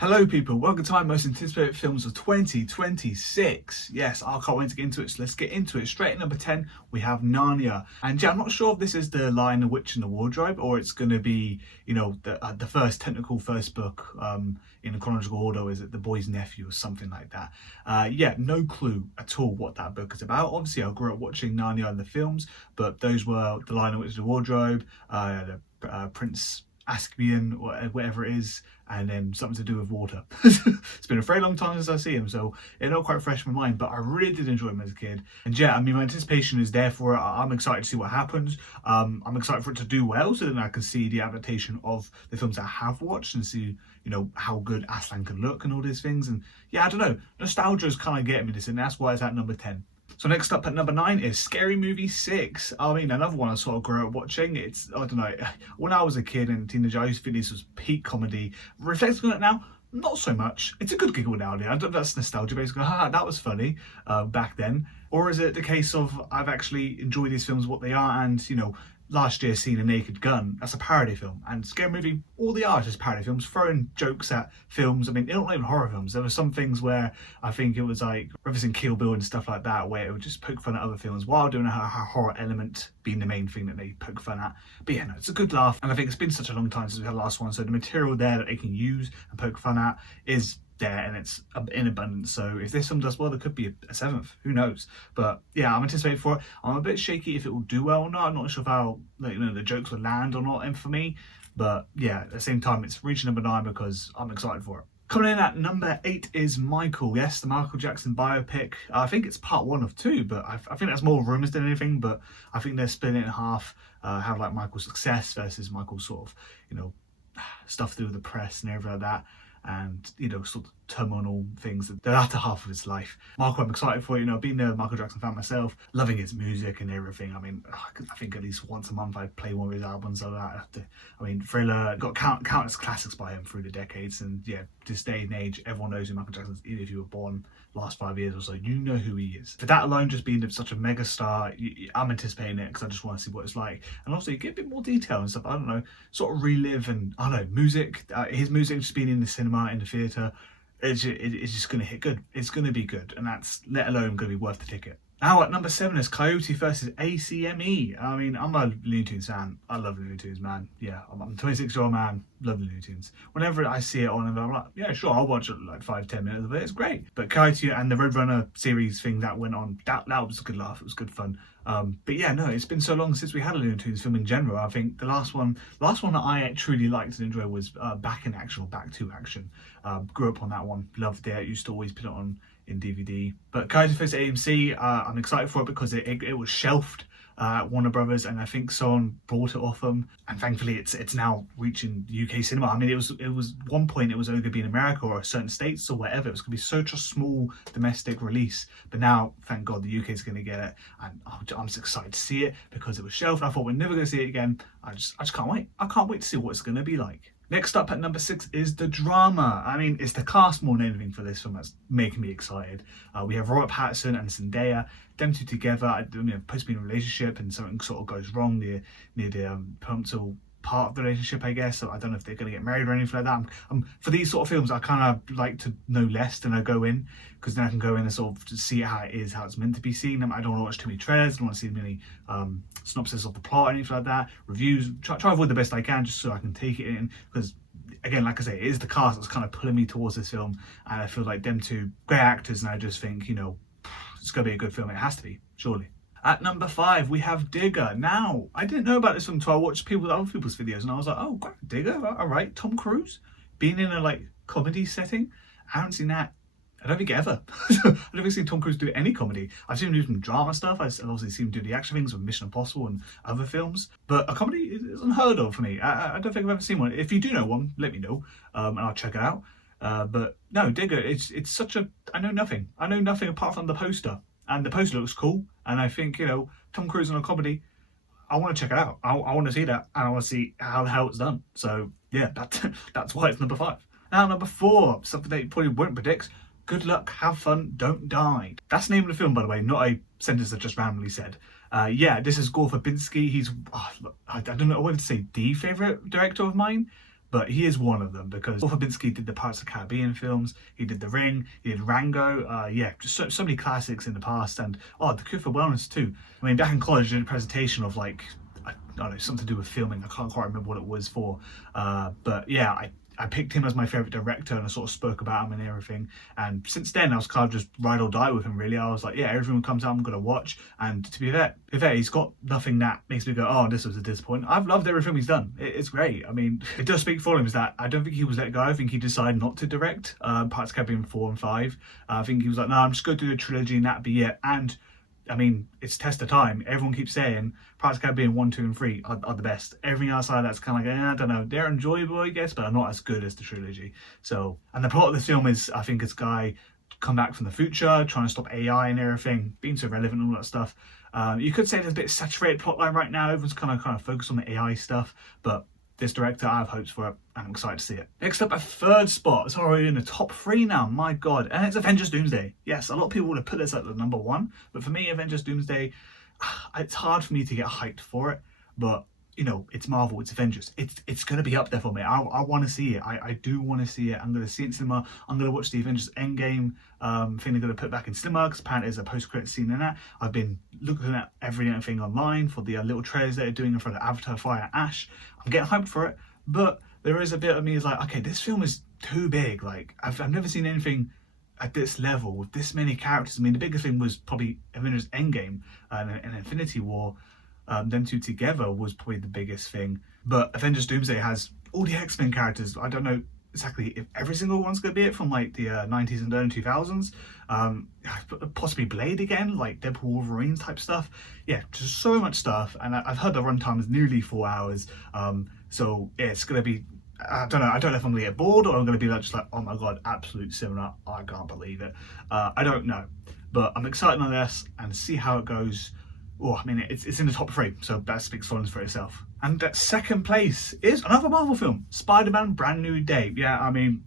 Hello people, welcome to my most anticipated films of 2026. Yes, I can't wait to get into it, so let's get into it. Straight at number 10, we have Narnia. And yeah, I'm not sure if this is the Lion, the Witch and the Wardrobe, or it's going to be, the first technical first book in a chronological order. Is it The Boy's Nephew or something like that? Yeah, no clue at all what that book is about. Obviously, I grew up watching Narnia in the films, but those were The Lion, the Witch and the Wardrobe, Prince Aspian, whatever it is, and then something to do with water. It's been a very long time since I see him, so it's not quite fresh in my mind, but I really did enjoy him as a kid. And yeah, I mean, my anticipation is there for it. I'm excited to see what happens. I'm excited for it to do well, so then I can see the adaptation of the films I have watched and see, how good Aslan can look and all these things. And yeah, I don't know, nostalgia is kind of getting me this, and that's why it's at number 10. So next up at number 9 is Scary Movie 6. I mean, another one I sort of grew up watching. It's, I don't know, when I was a kid and teenager, I used to think this was peak comedy. Reflecting on it now, not so much. It's a good giggle nowadays. I don't know if that's nostalgia, basically. That was funny back then. Or is it the case of I've actually enjoyed these films, what they are, and, last year seen A Naked Gun. That's a parody film. And Scary Movie, all they are is just parody films, throwing jokes at films. I mean, they're not even horror films. There were some things where I think it was like referencing Kill Bill and stuff like that, where it would just poke fun at other films while doing a horror element being the main thing that they poke fun at. But yeah, no, it's a good laugh. And I think it's been such a long time since we had the last one. So the material there that they can use and poke fun at is there, and it's in abundance. So if this film does well, there could be a seventh, who knows. But yeah, I'm anticipating for it. I'm a bit shaky if it will do well or not. I'm not sure how the jokes will land or not, and for me. But yeah, at the same time, it's reaching number 9 because I'm excited for it. Coming in at number 8 is Michael. Yes, the Michael Jackson biopic. I think it's part 1 of 2, but I think that's more rumours than anything. But I think they're splitting it in half. Have like Michael's success versus Michael's sort of stuff to do with the press and everything like that, and sort of terminal things, the latter half of his life. Michael, I'm excited for it. Being a Michael Jackson fan myself, loving his music and everything. I mean, I think at least once a month I'd play one of his albums like that. I mean, Thriller, got countless classics by him through the decades, and yeah, this day and age, everyone knows who Michael Jackson is. Even if you were born last 5 years or so, you know who he is. For that alone, just being such a mega star, I'm anticipating it because I just want to see what it's like. And also, you get a bit more detail and stuff. I don't know, sort of relive, and I don't know, music. His music just being in the cinema, in the theatre, it's just going to hit good. It's going to be good, and that's let alone going to be worth the ticket. Now at number 7 is Coyote versus ACME. I mean, I'm a Looney Tunes fan. I love Looney Tunes, man. Yeah, I'm a 26-year-old man, love Looney Tunes. Whenever I see it on, I'm like, yeah, sure, I'll watch it like 5-10 minutes of it. It's great. But Coyote and the Roadrunner series thing that went on, that was a good laugh. It was good fun. But yeah, no, it's been so long since we had a Looney Tunes film in general. I think the last one that I truly liked and enjoyed was Back in Action, or Back to Action. Grew up on that one, loved it. Used to always put it on in DVD. But Coyote vs AMC, I'm excited for it because it was shelved at Warner Brothers, and I think someone bought it off them, and thankfully it's now reaching UK cinema. I mean, it was one point it was only going to be in America or certain states or whatever. It was going to be such a small domestic release, but now thank God the UK is going to get it, and I'm just excited to see it because it was shelved. I thought we're never going to see it again. I just can't wait. I can't wait to see what it's going to be like. Next up at number 6 is the drama. I mean, it's the cast more than anything for this film that's making me excited. We have Robert Pattinson and Zendaya, them two together, supposed to be in a relationship, and something sort of goes wrong near the parental part of the relationship, I guess. So I don't know if they're going to get married or anything like that. For these sort of films, I kind of like to know less than I go in, because then I can go in and sort of see how it is, how it's meant to be seen. I don't want to watch too many trailers, I don't want to see many synopsis of the plot or anything like that, reviews. Try to avoid the best I can, just so I can take it in, because again, like I say, it is the cast that's kind of pulling me towards this film, and I feel like them two great actors, and I just think, it's going to be a good film. It has to be, surely. At number 5, we have Digger. Now, I didn't know about this film until I watched other people's videos, and I was like, oh, great, Digger, all right. Tom Cruise being in a comedy setting. I haven't seen that. I don't think ever. I don't think I've seen Tom Cruise do any comedy. I've seen him do some drama stuff. I've obviously seen him do the action things with Mission Impossible and other films. But a comedy is unheard of for me. I don't think I've ever seen one. If you do know one, let me know, and I'll check it out. But no, Digger, it's such a... I know nothing. I know nothing apart from the poster. And the poster looks cool. And I think, Tom Cruise in a comedy, I want to check it out. I want to see that. And I want to see how the hell it's done. So, yeah, that's why it's number 5. Now, number 4, something that you probably won't predict. Good luck, have fun, don't die. That's the name of the film, by the way, not a sentence I just randomly said. Yeah, this is Gore Verbinski. He's, I don't know what to say, the favourite director of mine. but he is one of them because Paul Verbinski did the Pirates of the Caribbean films, he did The Ring, he did Rango, yeah, just so many classics in the past, and The Cure for Wellness too. I mean, back in college I did a presentation of like, I don't know, something to do with filming. I can't quite remember what it was for, but yeah, I picked him as my favourite director, and I sort of spoke about him and everything. And since then, I was kind of just ride or die with him, really. I was like, yeah, everyone comes out, I'm going to watch. And to be fair, he's got nothing that makes me go, oh, this was a disappointment. I've loved every film he's done. It's great. I mean, it does speak volumes that I don't think he was that guy. I think he decided not to direct Pirates of the Caribbean 4 and 5. I think he was like, no, I'm just going to do a trilogy and that'd be it. And I mean, it's test of time. Everyone keeps saying Pirates of the Caribbean 1, 2, and 3 are the best. Everything outside that's kind of like, I don't know, they're enjoyable, I guess, but are not as good as the trilogy. So, and the plot of the film is, I think, it's a guy come back from the future, trying to stop AI and everything, being so relevant and all that stuff. You could say there's a bit of saturated plotline right now. Everyone's kind of focused on the AI stuff, but this director, I have hopes for it, and I'm excited to see it. Next up, a third spot. It's already in the top 3 now, my god. And it's Avengers Doomsday. Yes, a lot of people would have put this at the number 1, but for me, Avengers Doomsday, it's hard for me to get hyped for it, but you know, it's Marvel, it's Avengers. It's going to be up there for me. I want to see it. I do want to see it. I'm going to see it in cinema. I'm going to watch the Avengers Endgame thing they're going to put back in cinema, because apparently there's a post-credit scene in that. I've been looking at everything online for the little trailers they're doing for the Avatar Fire and Ash. I'm getting hyped for it, but there is a bit of me is like, okay, this film is too big. Like, I've never seen anything at this level with this many characters. I mean, the biggest thing was probably Avengers Endgame and Infinity War. Them two together was probably the biggest thing. But Avengers Doomsday has all the X-Men characters. I don't know exactly if every single one's going to be it from like the 90s and early 2000s. Possibly Blade again, like Deadpool Wolverine type stuff. Yeah, just so much stuff. And I've heard the runtime is nearly 4 hours. So yeah, it's going to be, I don't know if I'm going to get bored or I'm going to be like, just like, oh my god, absolute cinema. I can't believe it. I don't know. But I'm excited on this and see how it goes. Oh, I mean, it's in the top 3, so that speaks volumes for itself. And at second place is another Marvel film, Spider-Man Brand New Day. Yeah, I mean,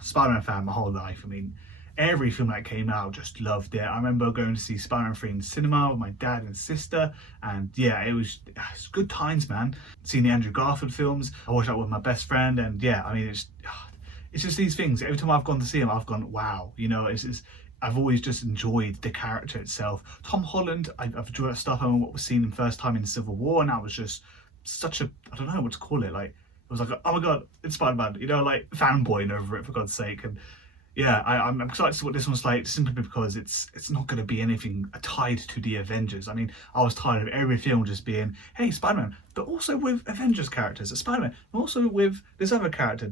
Spider-Man fan my whole life. I mean, every film that came out, just loved it. I remember going to see Spider-Man 3 in the cinema with my dad and sister, and yeah, it was good times, man. Seeing the Andrew Garfield films, I watched that with my best friend, and yeah, I mean, it's just these things. Every time I've gone to see them, I've gone, wow, you know, I've always just enjoyed the character itself. Tom Holland, I've enjoyed that stuff. I remember what was seen him first time in Civil War, and I was just such a, I don't know what to call it. Like, it was like, oh my god, it's Spider-Man, you know, like fanboying over it, for God's sake. And yeah, I'm excited to see what this one's like, simply because it's not going to be anything tied to the Avengers. I mean, I was tired of every film just being, hey, Spider-Man, but also with Avengers characters, Spider-Man, and also with this other character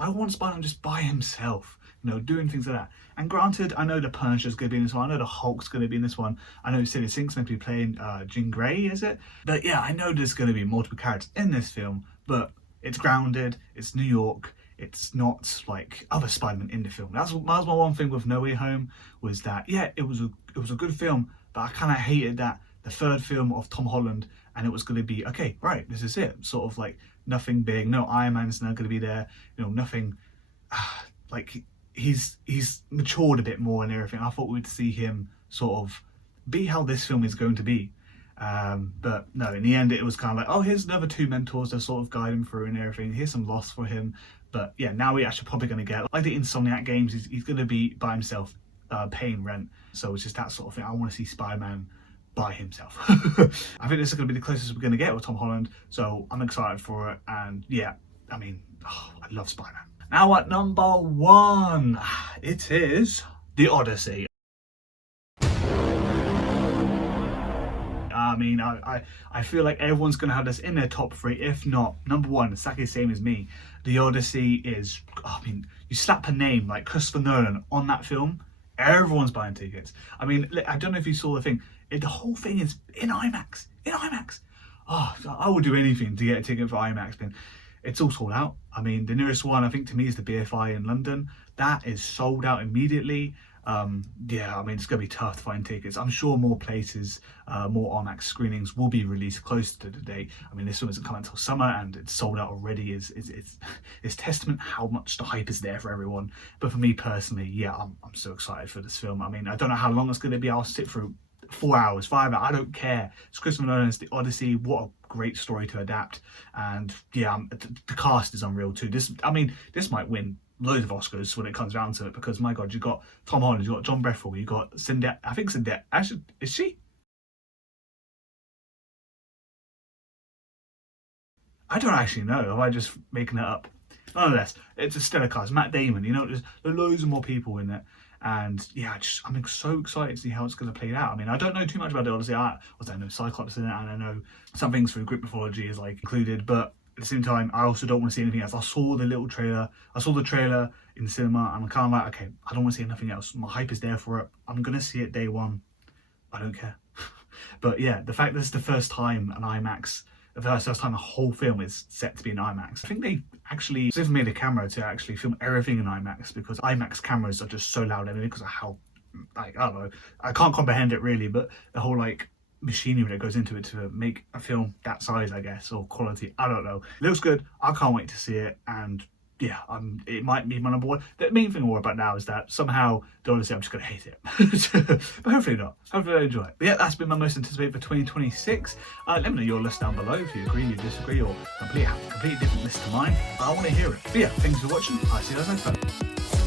I want Spider-Man just by himself, you know, doing things like that. And granted, I know the Punisher's going to be in this one, I know the Hulk's going to be in this one, I know Silly Sink's meant to be playing Jean Grey, is it? But yeah, I know there's going to be multiple characters in this film, but it's grounded, it's New York, it's not like other Spider-Man in the film. That was my one thing with No Way Home, was that, yeah, it was a good film, but I kind of hated that the third film of Tom Holland, and it was going to be, okay, right, this is it. Sort of like nothing big, no Iron Man's not going to be there, you know, nothing, like he's matured a bit more and everything. I thought we'd see him sort of be how this film is going to be. But no, in the end it was kind of like, oh, here's another 2 mentors that sort of guide him through and everything. Here's some loss for him. But yeah, now we're actually probably going to get, like the Insomniac games, he's going to be by himself paying rent. So it's just that sort of thing. I want to see Spider-Man by himself. I think this is going to be the closest we're going to get with Tom Holland. So I'm excited for it. And yeah, I mean, I love Spider-Man. Now at number 1, it is The Odyssey. I mean, I feel like everyone's going to have this in their top 3, if not number 1, exactly the same as me. The Odyssey is, I mean, you slap a name like Christopher Nolan on that film, everyone's buying tickets. I mean, I don't know if you saw the thing, the whole thing is in IMAX, Oh, I would do anything to get a ticket for IMAX, man. It's all sold out. I mean, the nearest one, I think, to me is the BFI in London. That is sold out immediately. Yeah, I mean, it's going to be tough to find tickets. I'm sure more places, more IMAX screenings will be released closer to the date. I mean, this film isn't coming until summer and it's sold out already. It's testament how much the hype is there for everyone. But for me personally, yeah, I'm so excited for this film. I mean, I don't know how long it's going to be. I'll sit through 4 hours, 5 hours, I don't care. It's Christopher Nolan's The Odyssey. What a great story to adapt. And yeah, the cast is unreal too. This might win loads of Oscars when it comes down to it, because my God, you've got Tom Holland, you've got John Bethel, you've got Zendaya. I think Zendaya, actually, is she? I don't actually know. Am I just making it up? Nonetheless, it's a stellar cast. Matt Damon, there's loads of more people in it. And yeah, I'm so excited to see how it's going to play out. I mean, I don't know too much about it, obviously. I know Cyclops in it, and I know some things through Greek mythology is like included, but at the same time, I also don't want to see anything else. I saw the trailer in the cinema, and I'm kind of like, okay, I don't want to see nothing else. My hype is there for it. I'm going to see it day one. I don't care. But yeah, the fact that it's the first time an IMAX, the first time a whole film is set to be in IMAX. I think they actually made a camera to actually film everything in IMAX, because IMAX cameras are just so loud anyway because of how, like, I don't know, I can't comprehend it really, but the whole like machinery that goes into it to make a film that size, I guess, or quality, I don't know. It looks good. I can't wait to see it, and yeah, it might be my number one. The main thing I worry about now is that somehow, honestly, I'm just going to hate it. But hopefully not. Hopefully I enjoy it. But yeah, that's been my most anticipated for 2026. Let me know your list down below if you agree, you disagree, or have a completely different list to mine. I want to hear it. But yeah, thanks for watching. I'll see you guys next time.